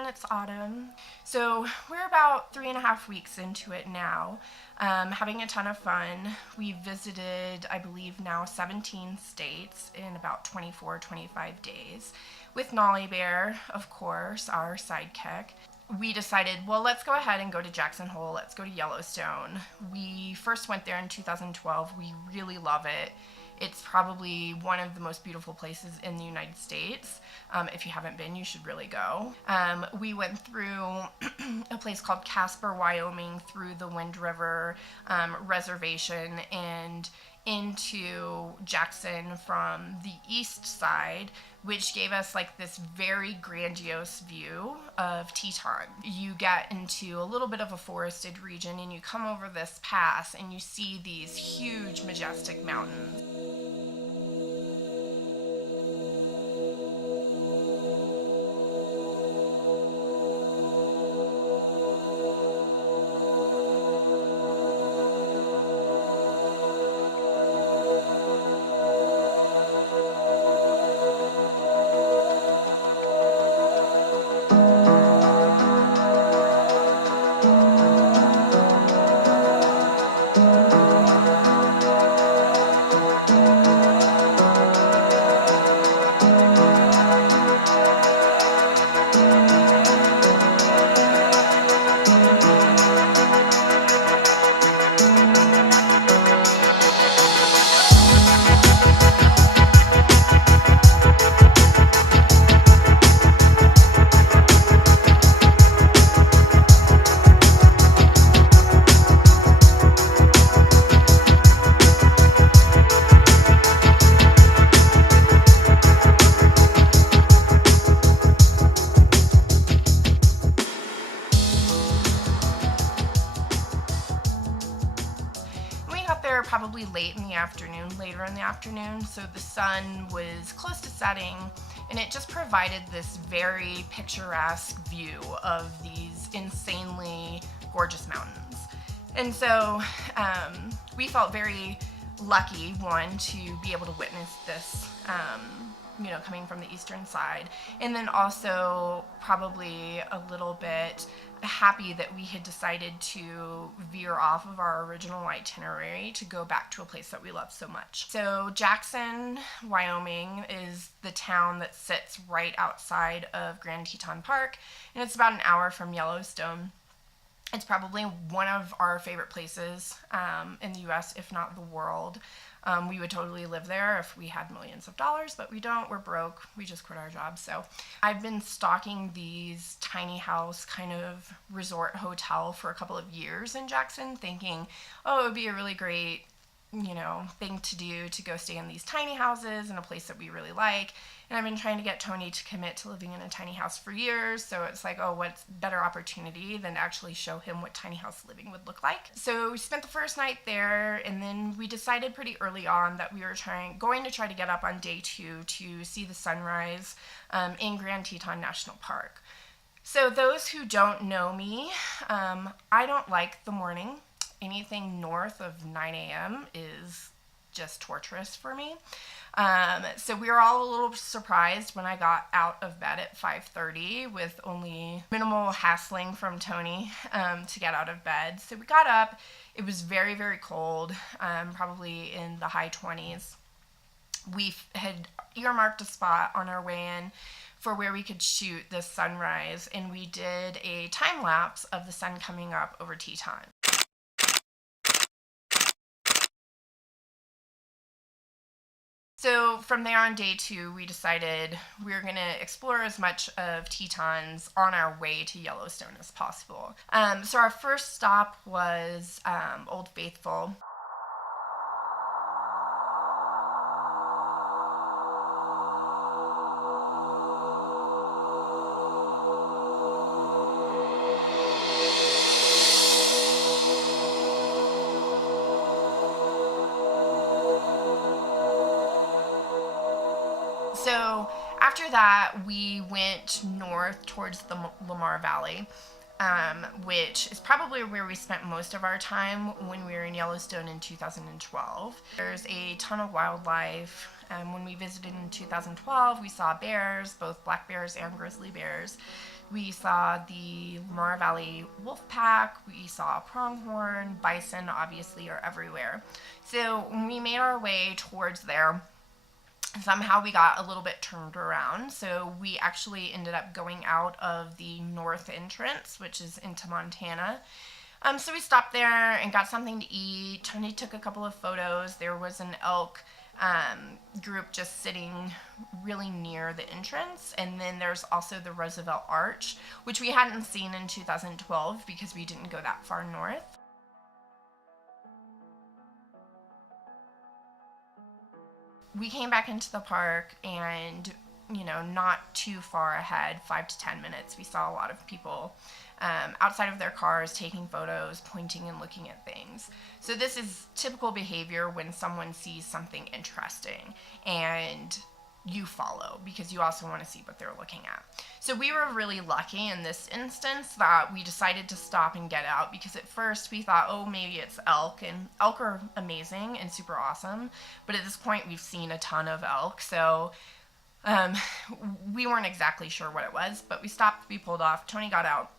everyone, it's Autumn. So we're about 3.5 weeks into it now, having a ton of fun. We visited, I believe now 17 states in about 24-25 days with Nolly Bear, of course, our sidekick. We decided, well, let's go ahead and go to Jackson Hole. Let's go to Yellowstone. We first went there in 2012. We really love it. It's probably one of the most beautiful places in the United States. If you haven't been, you should really go. We went through a place called Casper, Wyoming, through the Wind River Reservation and into Jackson from the east side, which gave us like this very grandiose view of Teton. You get into a little bit of a forested region and you come over this pass and you see these huge, majestic mountains. Probably later in the afternoon, so the sun was close to setting, and it just provided this very picturesque view of these insanely gorgeous mountains. And so we felt very lucky, one, to be able to witness this, coming from the eastern side, and then also probably a little bit happy that we had decided to veer off of our original itinerary to go back to a place that we love so much. So Jackson, Wyoming is the town that sits right outside of Grand Teton Park, and it's about an hour from Yellowstone. It's probably one of our favorite places in the U.S., if not the world. We would totally live there if we had millions of dollars, but we don't. We're broke. We just quit our jobs. So I've been stalking these tiny house kind of resort hotel for a couple of years in Jackson, thinking, oh, it would be a really great, thing to do to go stay in these tiny houses in a place that we really like. And I've been trying to get Tony to commit to living in a tiny house for years. So it's like, oh, what's better opportunity than to actually show him what tiny house living would look like? So we spent the first night there, and then we decided pretty early on that we were going to try to get up on day 2 to see the sunrise in Grand Teton National Park. So those who don't know me, I don't like the morning. Anything north of 9 a.m. is just torturous for me. So we were all a little surprised when I got out of bed at 5:30 with only minimal hassling from Tony to get out of bed. So we got up. It was very, very cold, probably in the high 20s. We had earmarked a spot on our way in for where we could shoot the sunrise, and we did a time lapse of the sun coming up over Teton. So from there on day 2, we decided we were going to explore as much of Tetons on our way to Yellowstone as possible. So our first stop was Old Faithful. So after that, we went north towards the Lamar Valley. which is probably where we spent most of our time when we were in Yellowstone in 2012. There's a ton of wildlife. When we visited in 2012, we saw bears, both black bears and grizzly bears. We saw the Lamar Valley wolf pack. We saw pronghorn. Bison obviously are everywhere. So when we made our way towards there, somehow we got a little bit turned around. So we actually ended up going out of the north entrance, which is into Montana. So we stopped there and got something to eat. Tony took a couple of photos. There was an elk group just sitting really near the entrance, and then there's also the Roosevelt Arch, which we hadn't seen in 2012 because we didn't go that far north. We came back into the park, and not too far ahead, 5 to 10 minutes, we saw a lot of people outside of their cars taking photos, pointing and looking at things. So this is typical behavior when someone sees something interesting and you follow, because you also want to see what they're looking at. So we were really lucky in this instance that we decided to stop and get out, because at first we thought, oh, maybe it's elk, and elk are amazing and super awesome, but at this point we've seen a ton of elk, so we weren't exactly sure what it was. But we stopped, we pulled off, Tony got out,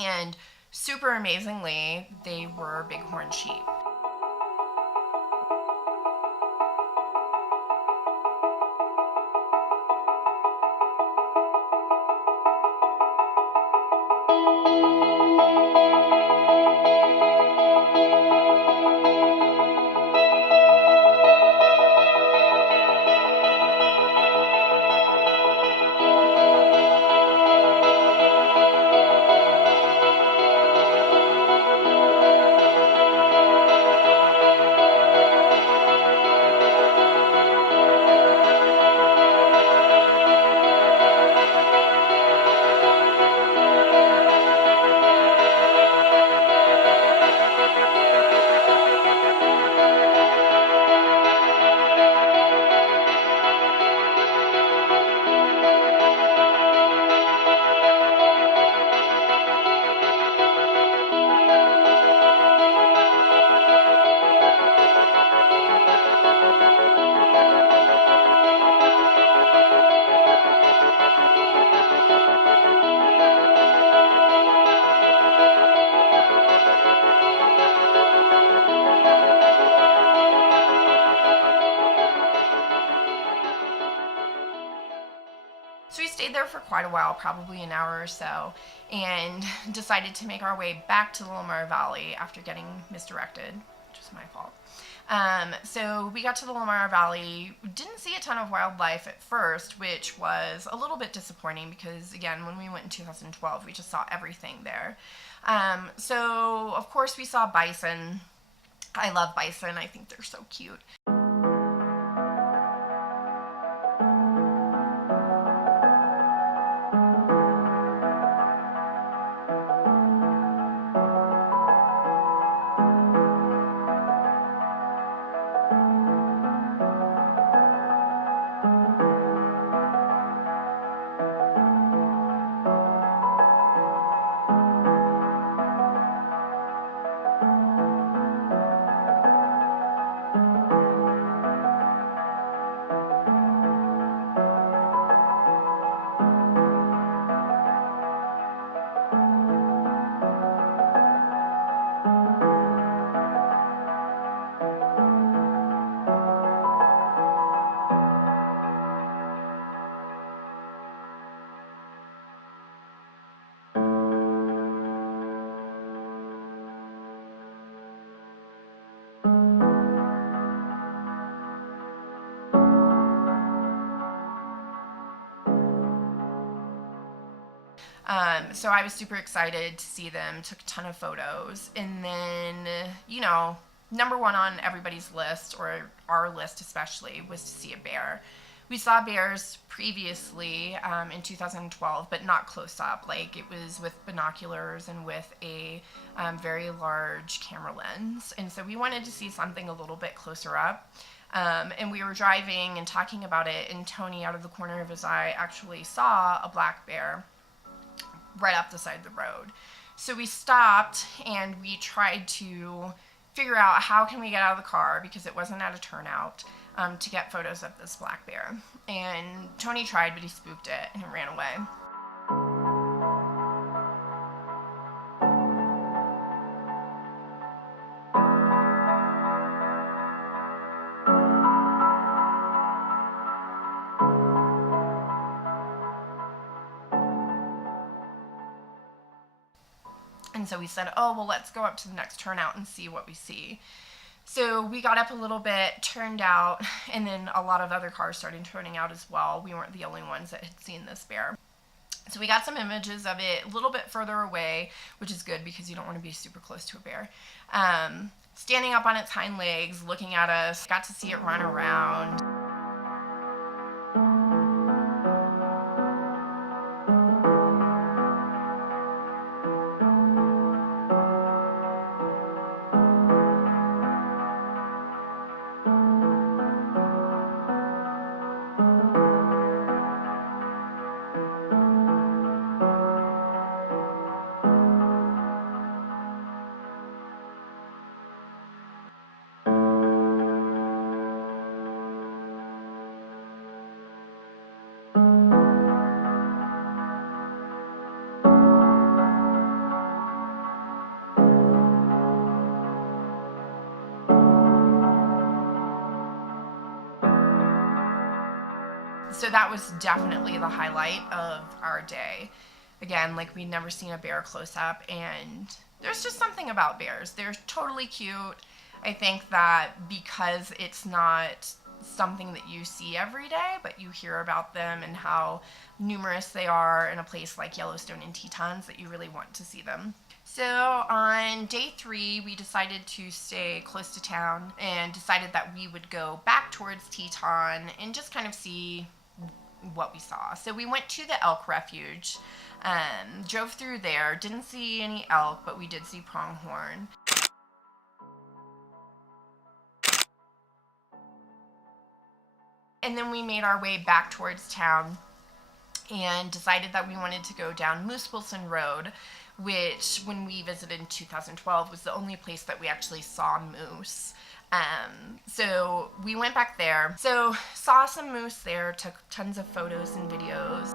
and super amazingly, they were bighorn sheep. So we stayed there for quite a while, probably an hour or so, and decided to make our way back to the Lamar Valley after getting misdirected, which was my fault. So we got to the Lamar Valley, didn't see a ton of wildlife at first, which was a little bit disappointing because, again, when we went in 2012, we just saw everything there. So, of course, we saw bison. I love bison. I think they're so cute. So I was super excited to see them, took a ton of photos, and then, number one on everybody's list, or our list especially, was to see a bear. We saw bears previously in 2012, but not close up. Like, it was with binoculars and with a very large camera lens. And so we wanted to see something a little bit closer up. And we were driving and talking about it, and Tony, out of the corner of his eye, actually saw a black bear right off the side of the road. So we stopped and we tried to figure out how can we get out of the car, because it wasn't at a turnout, to get photos of this black bear. And Tony tried, but he spooked it and it ran away. And so we said, oh, well, let's go up to the next turnout and see what we see. So we got up a little bit, turned out, and then a lot of other cars started turning out as well. We weren't the only ones that had seen this bear. So we got some images of it a little bit further away, which is good because you don't want to be super close to a bear. Standing up on its hind legs, looking at us, got to see it run around. So that was definitely the highlight of our day. Again, like, we'd never seen a bear close up, and there's just something about bears. They're totally cute. I think that because it's not something that you see every day, but you hear about them and how numerous they are in a place like Yellowstone and Tetons, that you really want to see them. So on day 3, we decided to stay close to town and decided that we would go back towards Teton and just kind of see what we saw. So we went to the elk refuge, drove through there, didn't see any elk, but we did see pronghorn. And then we made our way back towards town and decided that we wanted to go down Moose Wilson Road, which when we visited in 2012 was the only place that we actually saw moose. So we went back there. So saw some moose there, took tons of photos and videos.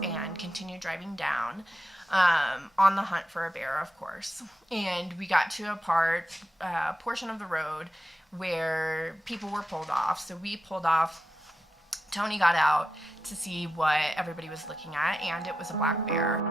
And continued driving down on the hunt for a bear, of course. And we got to a portion of the road where people were pulled off. So we pulled off. Tony got out to see what everybody was looking at, and it was a black bear.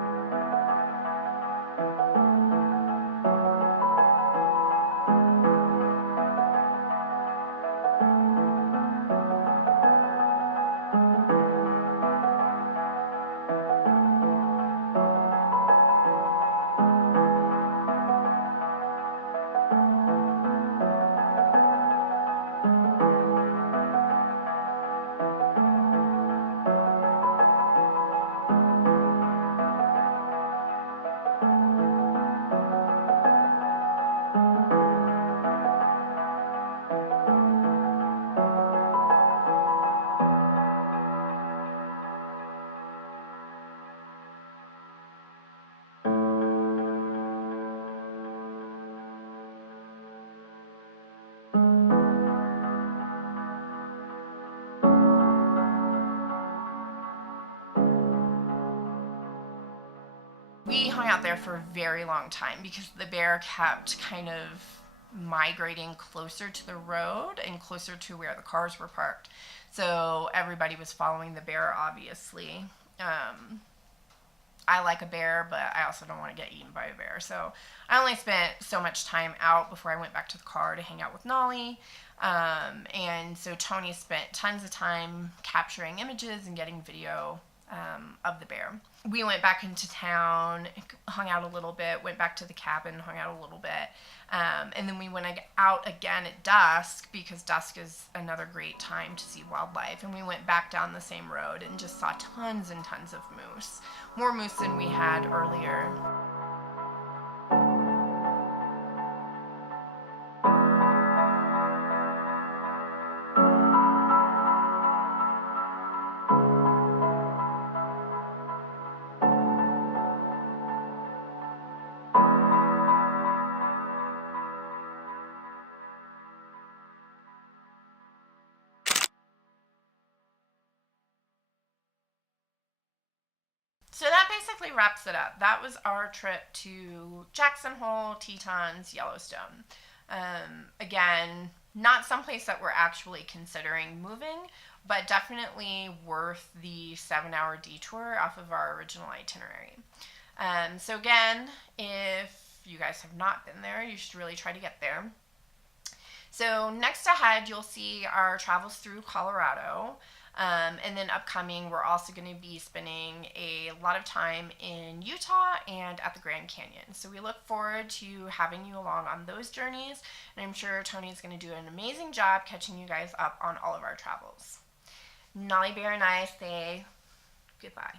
We hung out there for a very long time because the bear kept kind of migrating closer to the road and closer to where the cars were parked. So everybody was following the bear, obviously. I like a bear, but I also don't want to get eaten by a bear. So I only spent so much time out before I went back to the car to hang out with Nolly. And so Tony spent tons of time capturing images and getting video of the bear. We went back into town, hung out a little bit, went back to the cabin, hung out a little bit. And then we went out again at dusk, because dusk is another great time to see wildlife. And we went back down the same road and just saw tons and tons of moose. More moose than we had earlier. So that basically wraps it up. That was our trip to Jackson Hole, Tetons, Yellowstone. Again, not someplace that we're actually considering moving, but definitely worth the 7-hour detour off of our original itinerary. So again, if you guys have not been there, you should really try to get there. So next ahead, you'll see our travels through Colorado. And then upcoming, we're also going to be spending a lot of time in Utah and at the Grand Canyon. So we look forward to having you along on those journeys. And I'm sure Tony's going to do an amazing job catching you guys up on all of our travels. Nolly Bear and I say goodbye.